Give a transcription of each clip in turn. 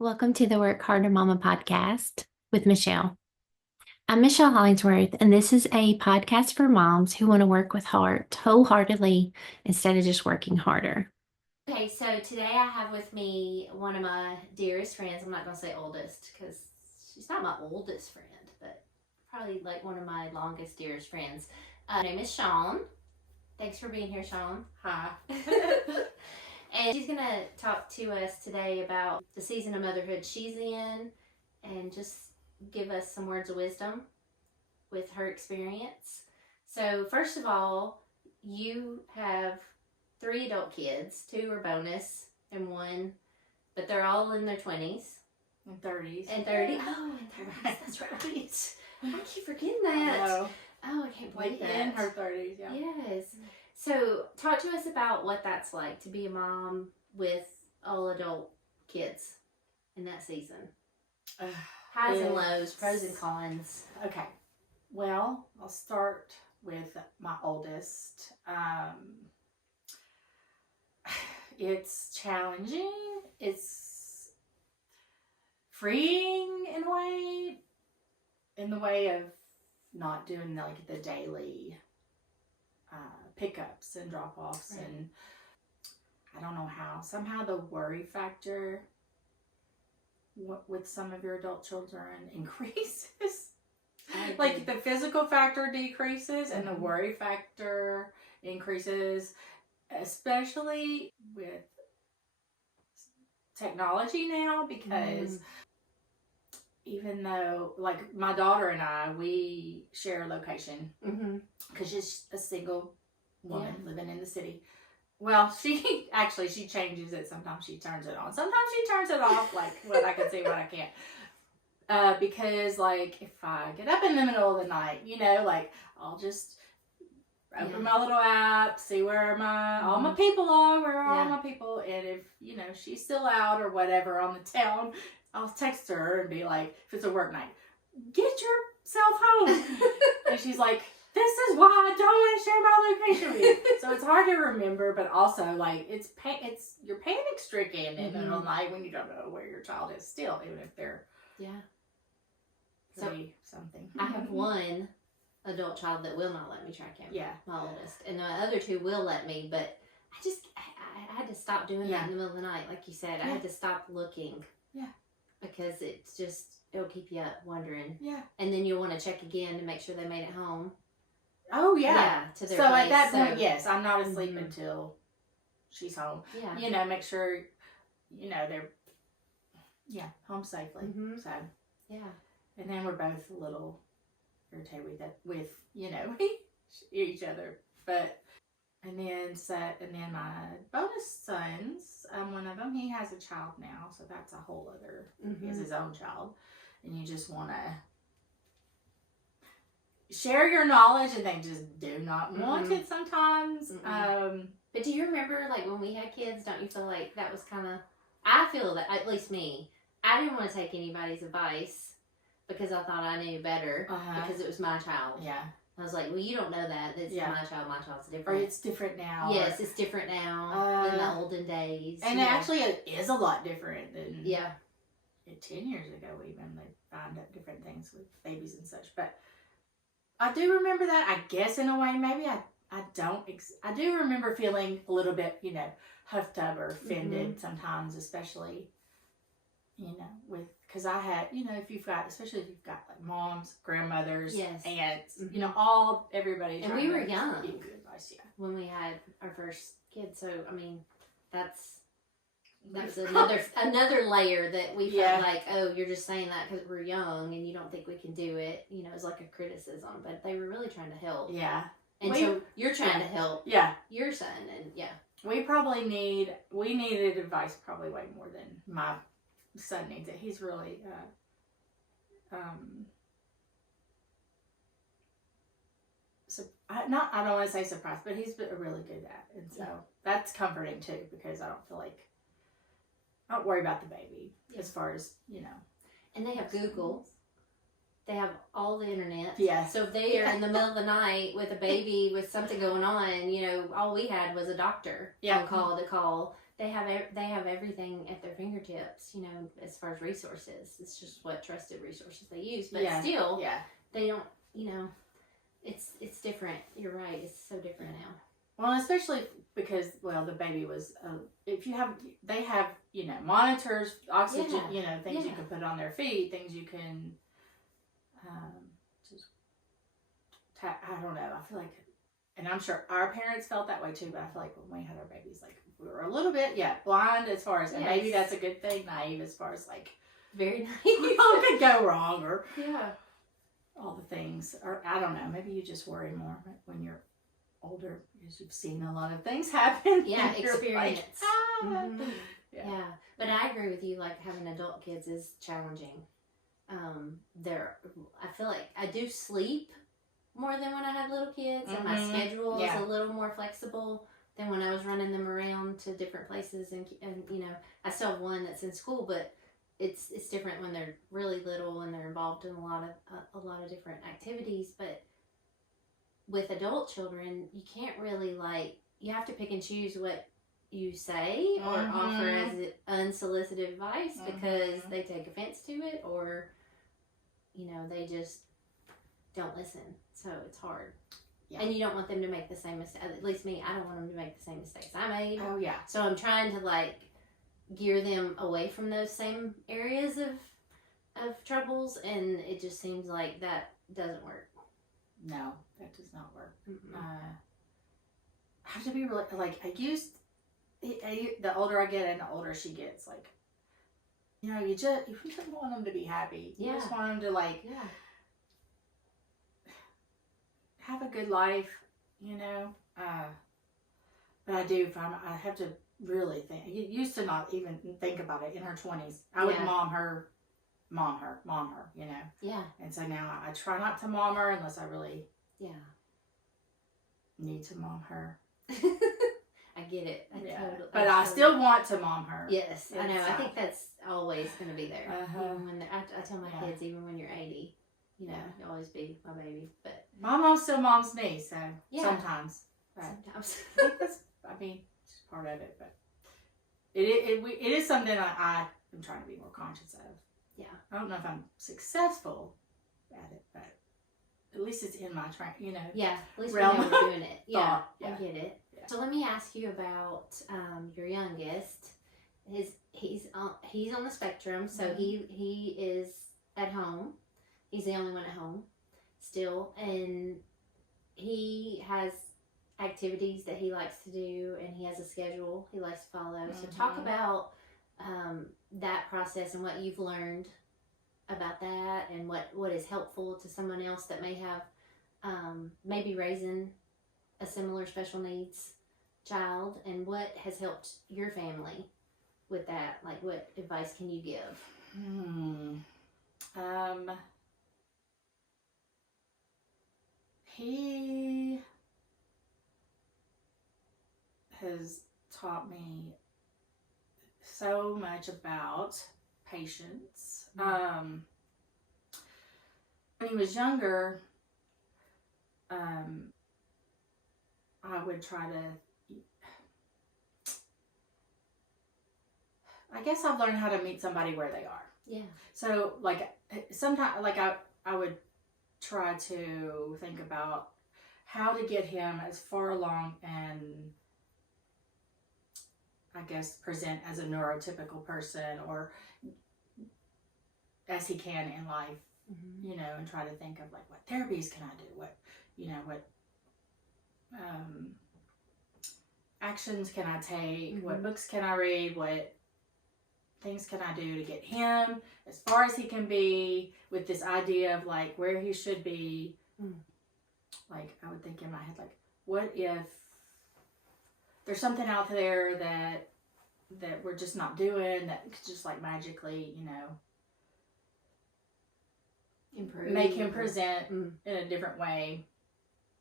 Welcome to the WorkHearter Mama podcast with Michelle. I'm Michelle Hollingsworth, and this is a podcast for moms who want to work with heart wholeheartedly instead of just working harder. Okay, so today I have with me one of my dearest friends. I'm not going to say oldest because she's not my oldest friend, but probably like one of my longest, dearest friends. Her name is Shawn. Thanks for being here, Shawn. Hi. And she's going to talk to us today about the season of motherhood she's in and just give us some words of wisdom with her experience. So, first of all, you have 3 adult kids. 2 are bonus and 1, but they're all in their 20s. And 30s. And 30. Oh, and 30s. That's right. I keep forgetting that. No. Oh, I can't believe that. In her 30s, yeah. Yes. So, talk to us about what that's like to be a mom with all adult kids in that season. Highs and lows, pros and cons. Okay. Well, I'll start with my oldest. It's challenging. It's freeing in the way of not doing like the daily pickups and drop-offs, right. And I don't know how. Somehow the worry factor with some of your adult children increases. Like the physical factor decreases and the worry factor increases, especially with technology now, because even though, like, my daughter and I, we share a location because she's a single woman living in the city. Well, she changes it. Sometimes she turns it on. Sometimes she turns it off, like what I can see, what I can't. Because, like, if I get up in the middle of the night, like, I'll just open my little app, see where all my people are, where are all my people, and if, she's still out or whatever on the town, I'll text her and be like, if it's a work night, get yourself home. And she's like, this is why I don't want to share my location with you. So it's hard to remember, but also, like, you're panic stricken in the middle of the night when you don't know where your child is still, even if they're something. I have one adult child that will not let me track him. Yeah. My oldest. And the other 2 will let me, but I had to stop doing that in the middle of the night, like you said. I had to stop looking. Yeah. Because it'll keep you up wondering. Yeah. And then you'll want to check again to make sure they made it home. Oh, yeah. Yeah, to their place. At that point, yes, I'm not asleep until she's home. Yeah. Make sure, they're, home safely. So, yeah. And then we're both a little irritated with each other. But, and then my bonus sons, one of them, he has a child now, so that's a whole other, he has his own child. And you just want to share your knowledge, and they just do not want it sometimes. But do you remember, like, when we had kids, don't you feel like that was kind of, I feel that, at least me, I didn't want to take anybody's advice because I thought I knew better because it was my child. Yeah. I was like, well, you don't know that. This is my child. My child's different. Or it's different now. Yes, it's different now than the olden days. And actually, it is a lot different than 10 years ago, even. They found out different things with babies and such. But I do remember that. I guess in a way, maybe I don't. I do remember feeling a little bit, huffed up or offended sometimes, especially, because I had, especially if you've got like moms, grandmothers, aunts, everybody. And we were young. Give good advice, when we had our first kid. So, I mean, that's another layer that we felt like, oh, you're just saying that because we're young and you don't think we can do it. It's like a criticism, but they were really trying to help. Yeah. And so you're trying to help your son, and we needed advice probably way more than my son needs it. He's really, I don't want to say surprised, but he's really good at it. And so that's comforting too, because I don't worry about the baby as far as, And they have Google. They have all the internet. Yeah. So if they are in the middle of the night with a baby with something going on, all we had was a doctor on call to call they have everything at their fingertips, you know, as far as resources. It's just what trusted resources they use. But still, they don't, you know, it's different. You're right. It's so different now. Well, especially because, well, the baby was, they have, you know, monitors, oxygen, you know, things you can put on their feet, things you can, I don't know. I feel like, and I'm sure our parents felt that way too, but I feel like when we had our babies, like, we were a little bit, blind as far as, and maybe that's a good thing, naive as far as, like, very naive. What could go wrong, or all the things, or I don't know, maybe you just worry more when you're older because you've seen a lot of things happen. Experience. Like, but I agree with you, like, having adult kids is challenging. I feel like I do sleep more than when I had little kids, and my schedule is a little more flexible than when I was running them around to different places, and you know, I still have one that's in school, but it's different when they're really little and they're involved in a lot of different activities. But with adult children, you can't really, like, you have to pick and choose what you say or offer as unsolicited advice because they take offense to it, or, you know, they just don't listen. So it's hard. And you don't want them to make the same mistake. At least me, I don't want them to make the same mistakes I made. Oh, yeah. So I'm trying to, like, gear them away from those same areas of troubles, and it just seems like that doesn't work. No, that does not work. I have to be really, like, the older I get and the older she gets, like, you know, you just want them to be happy. You just want them to, like, have a good life, you know. But I have to really think. You used to not even think about it in her 20s. I would mom her, you know. Yeah. And so now I try not to mom her unless I really need to mom her. I get it. But I still want to mom her. Yes, I know. I think that's always going to be there. Even when I tell my kids, even when you're 80, you know, you'll always be my baby. But my mom still moms me, so sometimes. Sometimes. I mean, it's part of it, but it is something I am trying to be more conscious of. Yeah. I don't know if I'm successful at it, but at least it's in my train, you know. Yeah, at least we know we're doing it. Yeah, I get it. Yeah. So let me ask you about your youngest. He's on the spectrum, so he is at home. He's the only one at home still, and he has activities that he likes to do, and he has a schedule he likes to follow. So talk about that process and what you've learned about that, and what is helpful to someone else that may have maybe raising a similar special needs child, and what has helped your family with that. Like, what advice can you give? He has taught me so much about patience. When he was younger, I would try to, I guess I've learned how to meet somebody where they are. Yeah. So, like, sometimes, like, I would try to think about how to get him as far along and, I guess, present as a neurotypical person, or as he can in life, you know, and try to think of, like, what therapies can I do? What, you know, what actions can I take? What books can I read? What things can I do to get him as far as he can be, with this idea of, like, where he should be. Like, I would think in my head, like, what if there's something out there that we're just not doing, that could just, like, magically, you know, improve, make him present in a different way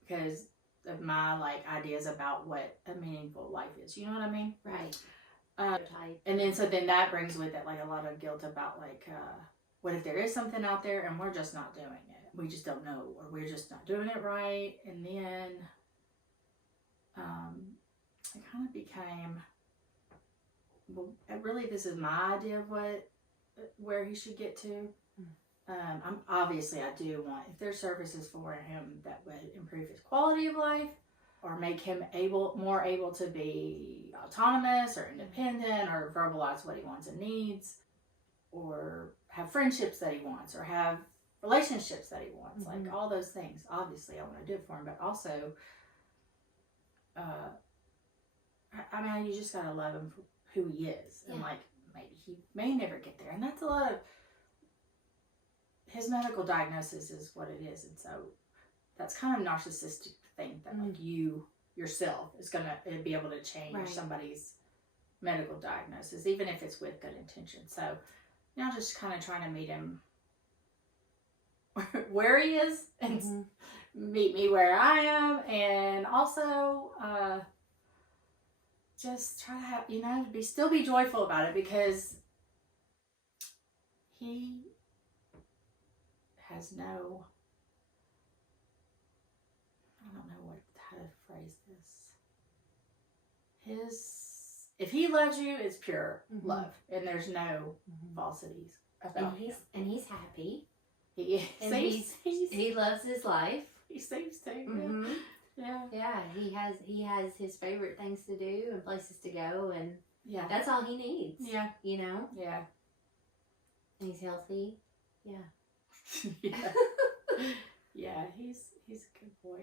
because of my, like, ideas about what a meaningful life is. You know what I mean? Right. And then that brings with it, like, a lot of guilt about, like, what if there is something out there and we're just not doing it? We just don't know, or we're just not doing it right. And then it kind of became well, really, this is my idea of where he should get to. I do want, if there's services for him that would improve his quality of life or make him more able to be autonomous or independent or verbalize what he wants and needs or have friendships that he wants or have relationships that he wants, like all those things. Obviously, I want to do it for him, but also, you just gotta love him for who he is, and like maybe he may never get there, and that's a lot of his medical diagnosis is what it is, and so that's kind of narcissistic to think that like you yourself is gonna be able to change somebody's medical diagnosis, even if it's with good intention. So now just kind of trying to meet him where he is and meet me where I am, and also just try to have, still be joyful about it, because he has no, I don't know how to phrase this. If he loves you, it's pure love, and there's no falsities about him. And he's happy. He loves his life. He seems to. Yeah. He has his favorite things to do and places to go, and that's all he needs. Yeah. Yeah. And he's healthy. Yeah. Yeah, he's a good boy.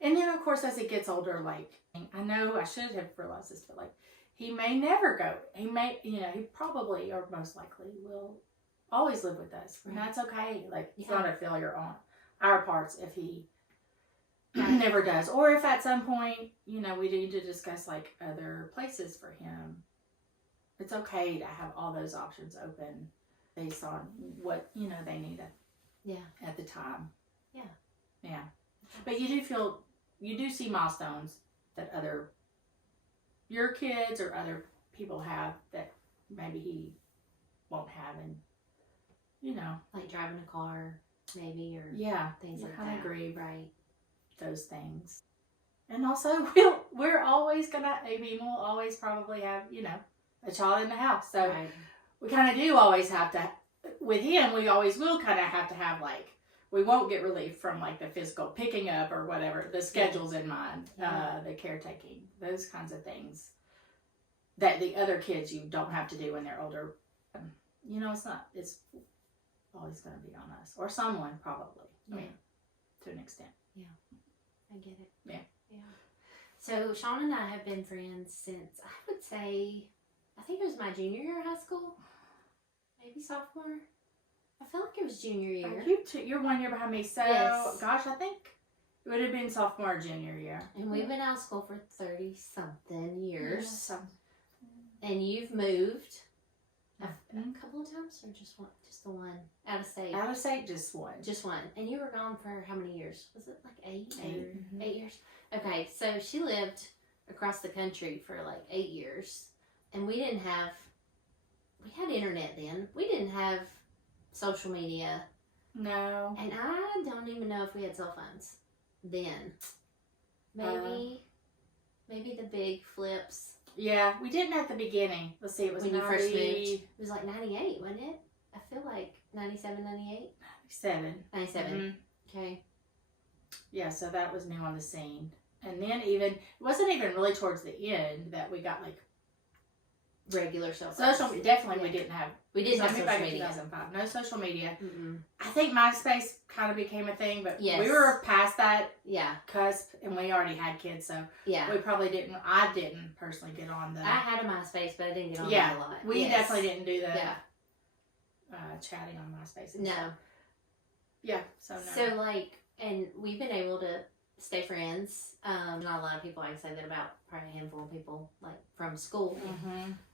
And then of course as he gets older, like, I know I should have realized this, but like he may never go. He may, he probably or most likely will always live with us, and that's okay. Like it's not a failure on our parts if he never does, or if at some point we need to discuss like other places for him. It's okay to have all those options open based on what they need at the time. Yeah. But you do see milestones that your kids or other people have that maybe he won't have, and like driving a car maybe, or things like that. I agree. Right. Those things. And also we're always gonna, Amy will always probably have a child in the house, so we kind of do always have to, with him we always will kind of have to have, like, we won't get relief from like the physical picking up or whatever, the schedules in mind, the caretaking, those kinds of things that the other kids you don't have to do when they're older. It's always going to be on us or someone, probably. To an extent. I get it. Yeah. So Shawn and I have been friends since, I would say, I think it was my junior year of high school, maybe sophomore. I feel like it was junior year. You're 1 year behind me, so gosh, I think it would have been sophomore or junior year. And we've been out of school for 30-something years. And you've moved a couple of times, or just one? Just the one? Out of state? Out of state, just one. Just one. And you were gone for how many years? Was it like 8? 8 years? Okay, so she lived across the country for like 8 years. And we had internet then. We didn't have social media. No. And I don't even know if we had cell phones then. Maybe the big flips. Yeah, we didn't at the beginning. Let's see, it was when you first moved. It was like 98, wasn't it? I feel like 97, 98? 97. Okay. Yeah, so that was new on the scene. And then it wasn't even really towards the end that we got like regular cell phones. Social media, definitely we didn't have. We didn't have social media. 2005, no social media. I think MySpace kind of became a thing, but we were past that cusp, and we already had kids, so we probably didn't. I didn't personally get on the. I had a MySpace, but I didn't get on that a lot. We definitely didn't do the chatting on MySpace. No. So no. So like, and we've been able to stay friends. Not a lot of people I can say that about. Probably a handful of people like from school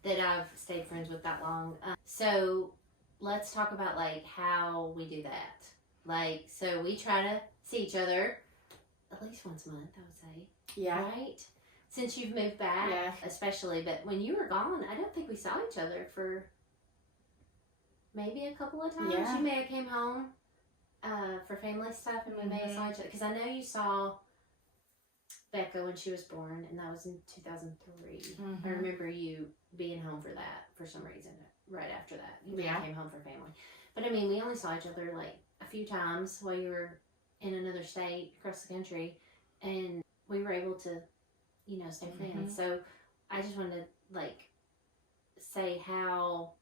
that I've stayed friends with that long. So let's talk about like how we do that. Like, so we try to see each other at least once a month, I would say. Yeah. Right? Since you've moved back, especially. But when you were gone, I don't think we saw each other for maybe a couple of times. Yeah. You may have came home for family stuff, and we may have saw each other. Because I know you saw Becca when she was born, and that was in 2003. Mm-hmm. I remember you being home for that for some reason. Right after that, you came home for family. But I mean, we only saw each other like a few times while you were in another state across the country, and we were able to, stay friends. So I just wanted to like say how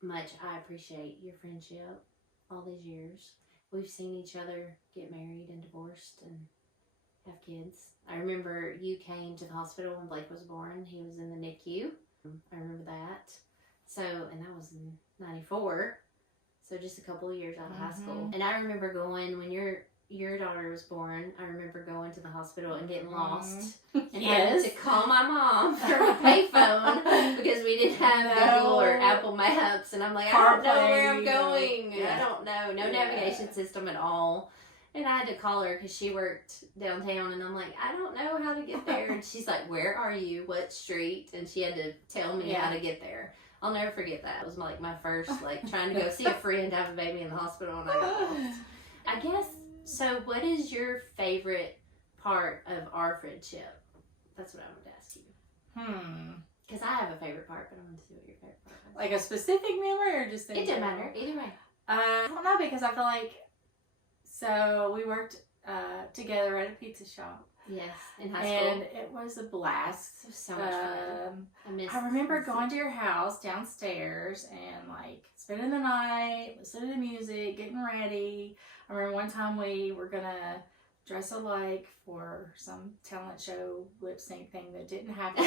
much I appreciate your friendship all these years. We've seen each other get married and divorced and have kids. I remember you came to the hospital when Blake was born. He was in the NICU. I remember that. So, and that was in 94. So just a couple of years out of high school. And I remember going when your daughter was born. I remember going to the hospital and getting lost and having to call my mom from a payphone because we didn't have Google or Apple Maps. And I'm like, I don't know where I'm going. I don't know. No navigation system at all. And I had to call her because she worked downtown, and I'm like, I don't know how to get there. And she's like, where are you? What street? And she had to tell me how to get there. I'll never forget that. It was like my first, trying to go see a friend have a baby in the hospital, and I got lost. I guess, so what is your favorite part of our friendship? That's what I wanted to ask you. Because I have a favorite part, but I want to see what your favorite part is. Like a specific memory or just it doesn't matter. Either way. I don't know, because I feel like, so we worked together at a pizza shop. Yes, in high school. And it was a blast. It was so much fun. I remember going to your house downstairs and spending the night, listening to music, getting ready. I remember one time we were going to dress alike for some talent show lip sync thing that didn't happen.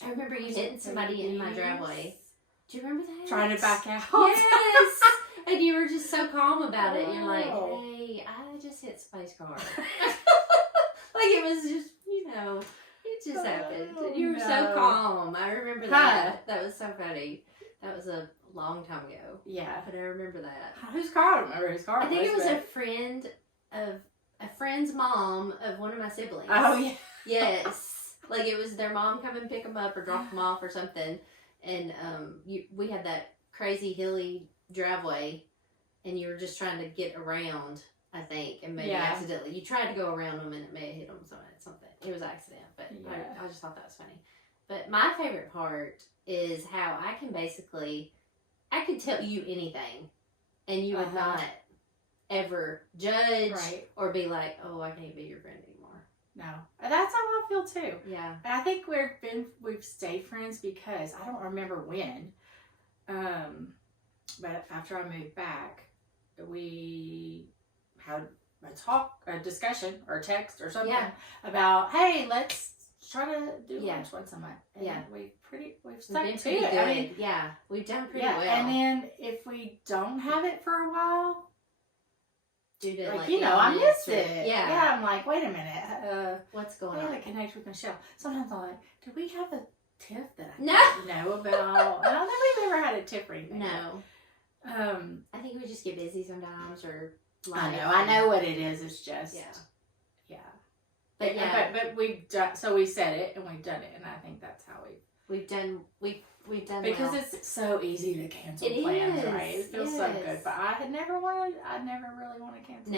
I remember you hitting somebody in my driveway. Do you remember that? Trying to back out. Yes! And you were just so calm about it. You're like, hey, I just hit somebody's car. It was just, it just happened. And you were so calm. I remember that. That was so funny. That was a long time ago. Yeah. But I remember that. Whose car? I don't remember whose car I think it was a friend's mom of one of my siblings. Oh, yeah. Yes. It was their mom come and pick them up or drop them off or something. And we had that crazy hilly driveway, and you were just trying to get around, I think, and maybe accidentally. You tried to go around them, and it may have hit them something. It was an accident, but I just thought that was funny. But my favorite part is how I could tell you anything, and you would not ever judge or be like, oh, I can't be your friend anymore. No, that's how I feel too. Yeah, I think we've stayed friends because I don't remember when, but after I moved back, we had a discussion or text or something about, hey, let's try to do lunch once a month. And we've stuck to it. Good. I mean, we've done pretty well. And then if we don't have it for a while, I missed it. Yeah, I'm like, wait a minute. What's going on? I gotta connect with Michelle. Sometimes I'm like, do we have a tip that I know about? I don't think we've ever had a tip or anything. No. I think we just get busy sometimes, or I know what it is. It's just But we've done. So we said it and we've done it, and I think that's how we've done. We've done because it's so easy to cancel plans, right? It feels so good, but I never really want to cancel.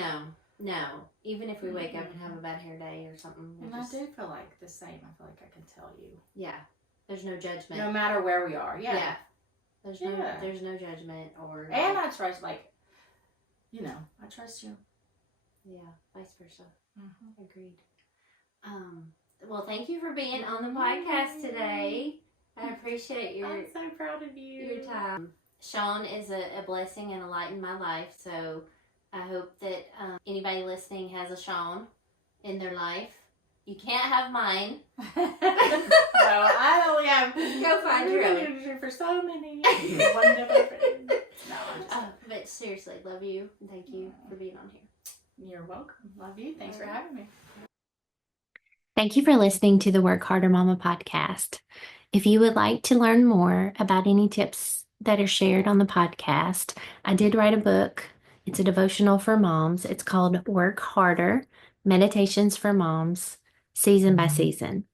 No. Even if we wake up and have a bad hair day or something, and I do feel like the same. I feel like I can tell you. Yeah, there's no judgment. No matter where we are. Yeah. There's no judgment or. And I trust, I trust you. Yeah, vice versa. Agreed. Well, thank you for being on the podcast today. I appreciate I'm so proud of you. Your time. Shawn is a blessing and a light in my life, so I hope that anybody listening has a Shawn in their life. You can't have mine. No, I only have. Go find your own. For so many. One different friend. No, but seriously, love you and thank you for being on here. You're welcome. Love you. Thanks for having me. Thank you for listening to the WorkHearter Mama podcast. If you would like to learn more about any tips that are shared on the podcast, I did write a book. It's a devotional for moms. It's called WorkHearter, Meditations for Moms, Season by Season.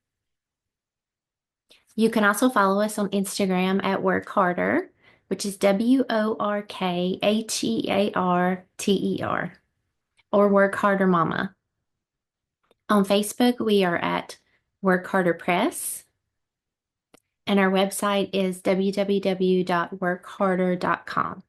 You can also follow us on Instagram at WorkHearter. which is WorkHearter, or Work Harder Mama. On Facebook, we are at Work Harder Press, and our website is www.workharder.com.